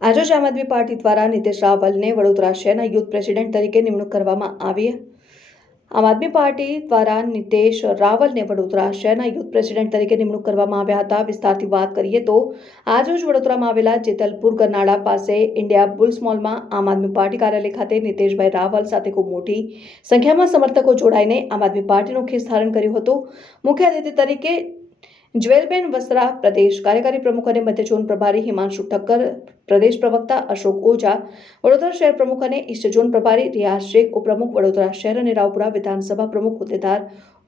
આજે જ આમ આદમી પાર્ટી દ્વારા નીતિશ રાવલને વડોદરા શહેરના યુથ પ્રેસિડેન્ટ તરીકે નિમણૂક કરવામાં આવી। આમ આદમી પાર્ટી દ્વારા નીતિશ રાવલને વડોદરા શહેરના યુથ પ્રેસિડેન્ટ તરીકે નિમણૂક કરવામાં આવ્યા હતા। વિસ્તારથી વાત કરીએ તો આજે જ વડોદરામાં આવેલા જેતલપુર ગરનાળા પાસે ઇન્ડિયા બુલ્સ મોલમાં આમ આદમી પાર્ટી કાર્યાલય ખાતે નીતિશભાઈ રાવલ સાથે ખૂબ મોટી સંખ્યામાં સમર્થકો જોડાઈને આમ આદમી પાર્ટીનું ખેસ ધારણ કર્યું હતું। મુખ્ય અતિથિ તરીકે જ્વેલબેન વસ્ત્રા, પ્રદેશ કાર્યકારી પ્રમુખ અને મધ્ય ઝોન પ્રભારી હિમાંશુ ઠક્કર, પ્રદેશ પ્રવક્તા અશોક ઓઝા, વડોદરા શહેર પ્રમુખ અને ઈસ્ટ ઝોન પ્રભારી રિયાઝ શેખ, ઉપપ્રમુખ વડોદરા શહેર અને રાવપુરા વિધાનસભા પ્રમુખ હોદ્દેદાર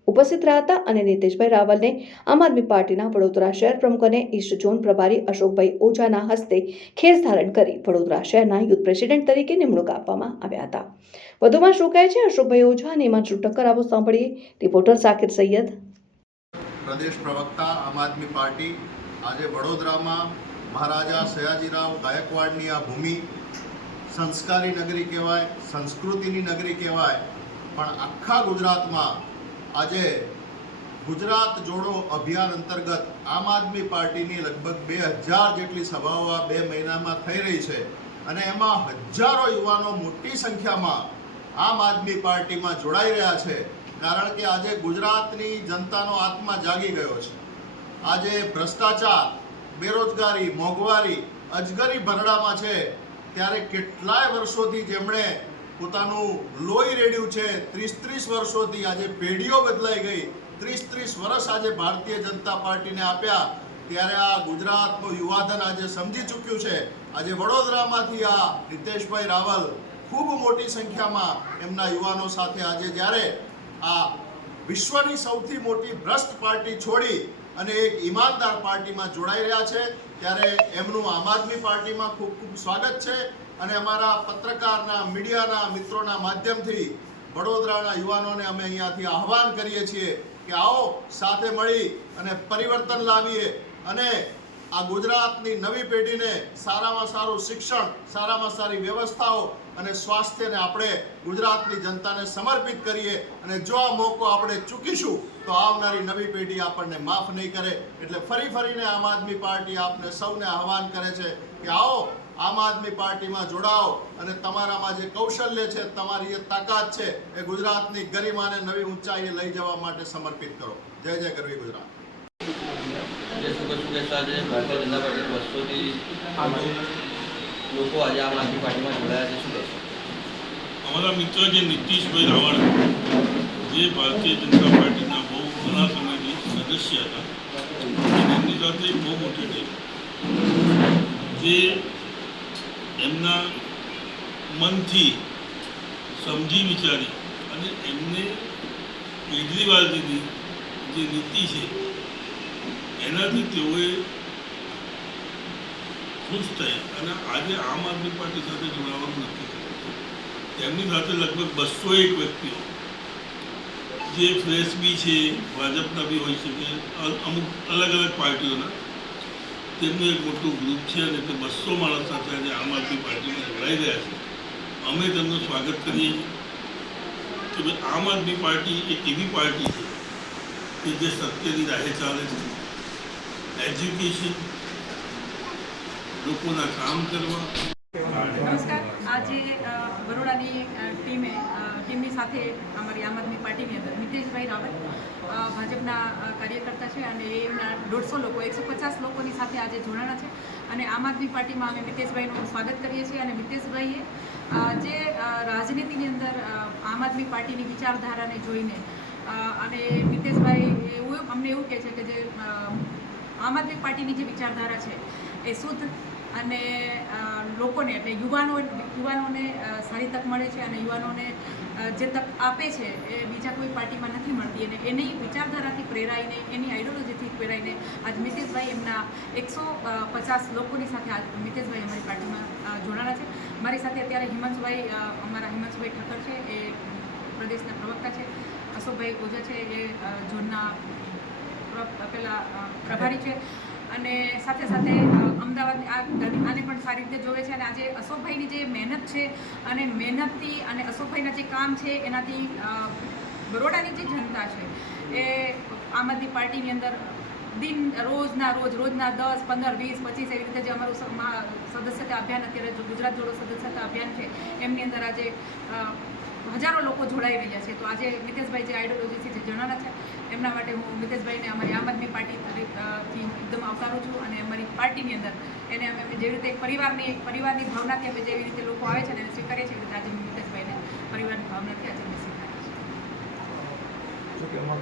ઉપસ્થિત રહ્યા હતા અને નીતિશભાઈ રાવલને આમ આદમી પાર્ટીના વડોદરા શહેર પ્રમુખ અને ઈસ્ટ ઝોન પ્રભારી અશોકભાઈ ઓઝાના હસ્તે ખેસ ધારણ કરી વડોદરા શહેરના યુથ પ્રેસિડેન્ટ તરીકે નિમણૂક આપવામાં આવ્યા હતા। વધુમાં શું કહે છે અશોકભાઈ ઓઝા અને હિમાંશુ ઠક્કર, આવો સાંભળીએ। રિપોર્ટર સાકિર સૈયદ, प्रदेश प्रवक्ता आम आदमी पार्टी आज वडोदरा में महाराजा सयाजीराव गायकवाड़नी आ भूमि संस्कारी नगरी कहवाय, संस्कृति नगरी कहवाय, पण आखा गुजरात में आज गुजरात जोड़ो अभियान अंतर्गत आम आदमी पार्टी लगभग 2000 जेटली सभाओं 2 महीना में थई रही है अने एमां हजारों युवानों मोटी संख्या में आम आदमी पार्टी में जोड़ाई रह्या छे। कारण के आज गुजरातनी जनतानो आत्मा जागी गयो छे। आज भ्रष्टाचार, बेरोजगारी, मोंघवारी अजगरी भरडामां छे, त्यारे केटलाय वर्षोथी जेमणे पोतानुं लोही रेड्युं छे, 30-30 वर्षोथी आज पेढीओ बदलाई गई, 30-30 वर्ष आज भारतीय जनता पार्टीने आप्या, त्यारे आ गुजरातनुं युवाधन आज समजी चूक्युं छे। आज वडोदरामांथी आ નીતેશભાઈ રાવલ खूब मोटी संख्यामां एमना युवानो साथे आज ज्यारे आ विश्वनी सौथी मोटी भ्रष्ट पार्टी छोड़ी अने एक ईमानदार पार्टी में जोड़ाई रह्या छे, त्यारे एमनुं आम आदमी पार्टी में खूब खूब स्वागत छे। अने अमारा पत्रकारना मीडियाना मित्रोना माध्यमथी वडोदराना युवानोने अमे अहींयाथी आह्वान करीए छीए के आओ साथे मळी अने परिवर्तन लावीए अने आ गुजरातनी नवी पेढ़ीने सारामां सारुं शिक्षण, सारामां सारी व्यवस्थाओं અને સ્વાસ્થ્યને આપણે ગુજરાતની જનતાને સમર્પિત કરીએ અને જો આ મોકો આપણે ચૂકીશું તો આવનારી નવી પેઢી આપણને માફ નહીં કરે। એટલે ફરીને આમ આદમી પાર્ટી આપને સૌને આહ્વાન કરે છે કે આવો આમ આદમી પાર્ટીમાં જોડાઓ અને તમારામાં જે કૌશલ્ય છે, તમારી જે તાકાત છે એ ગુજરાતની ગરિમાને નવી ઊંચાઈએ લઈ જવા માટે સમર્પિત કરો। જય જય ગરવી ગુજરાત। લોકો આજે આમ આદમી પાર્ટીમાં જોડાયા છે, શું કહેશો? અમારા મિત્ર જે નીતિશભાઈ રાવળ જે ભારતીય જનતા પાર્ટીના બહુ ઘણા સમયથી સદસ્ય હતા અને એમની સાથે બહુ મોટી ટીમ જે એમના મનથી સમજી વિચારી અને એમને કેજરીવાલજીની જે નીતિ છે એનાથી તેઓએ खुश थे અને આજે આમ આદમી પાર્ટી સાથે જોડાવાનું નક્કી કર્યું। તેમની સાથે લગભગ 201 વ્યક્તિઓ જે ફ્રેશ બી છે, ભાજપના બી હોઈ શકે, અમુક અલગ અલગ પાર્ટીઓના, તેમનું એક મોટું ગ્રુપ છે અને તે 200 માણસ સાથે આજે આમ આદમી પાર્ટીમાં જોડાઈ રહ્યા છે। અમે તેમનું સ્વાગત કરીએ છીએ કે આમ આદમી પાર્ટી એક એવી પાર્ટી છે કે જે સત્યની રાહે ચાલે છે, એજ્યુકેશન, લોકોના કામ કરવા। નમસ્કાર। આજે બરોડાની ટીમની સાથે અમારી આમ આદમી પાર્ટીની અંદર નીતેશભાઈ રાવલ ભાજપના કાર્યકર્તા છે અને એના 150 લોકો, 150 લોકોની સાથે આજે જોડાણા છે અને આમ આદમી પાર્ટીમાં અમે નીતેશભાઈનું સ્વાગત કરીએ છીએ। અને નીતેશભાઈએ જે રાજનીતિની અંદર આમ આદમી પાર્ટીની વિચારધારાને જોઈને અને નીતેશભાઈ અમને એવું કહે છે કે જે આમ આદમી પાર્ટીની જે વિચારધારા છે એ શુદ્ધ અને લોકોને એટલે યુવાનોને સારી તક મળે છે અને યુવાનોને જે તક આપે છે એ બીજા કોઈ પાર્ટીમાં નથી મળતી અને એની વિચારધારાથી પ્રેરાઈને, એની આઈડિયોલોજીથી પ્રેરાઈને આજ નીતેશભાઈ એમના 150 લોકોની સાથે આજ નીતેશભાઈ અમારી પાર્ટીમાં જોડાણા છે। મારી સાથે અત્યારે અમારા હિમાંશુભાઈ ઠક્કર છે, એ પ્રદેશના પ્રવક્તા છે, અશોકભાઈ ઓઝા છે, એ ઝોનના પ્રભારી છે અને સાથે સાથે અમદાવાદની આને પણ સારી રીતે જોવે છે। અને આજે અશોકભાઈની જે મહેનત છે અને મહેનતથી અને અશોકભાઈના જે કામ છે એનાથી બરોડાની જે જનતા છે એ આમ આદમી પાર્ટીની અંદર રોજના રોજ 10, 15, 20, 25 એવી રીતે જે અમારું સદસ્યતા અભિયાન અત્યારે જો ગુજરાત જોડો સદસ્યતા અભિયાન છે એમની અંદર આજે હજારો લોકો જોડાઈ રહ્યા છે. તો આજે મિતેશભાઈ જે આઈડિયોલોજીથી જે જણાના છે એમના માટે હું મિતેશભાઈને અમારી આમ આદમી પાર્ટી થી એકદમ આવકારું છું અને અમારી પાર્ટીની અંદર એને અમે જેવી રીતે એક પરિવારની ભાવનાથી અમે જેવી રીતે લોકો આવે છે ને એને સ્વીકારીએ છીએ એવી રીતે આજે મિતેશભાઈને પરિવારની ભાવનાથી આજે અમે સ્વીકારીએ છીએ.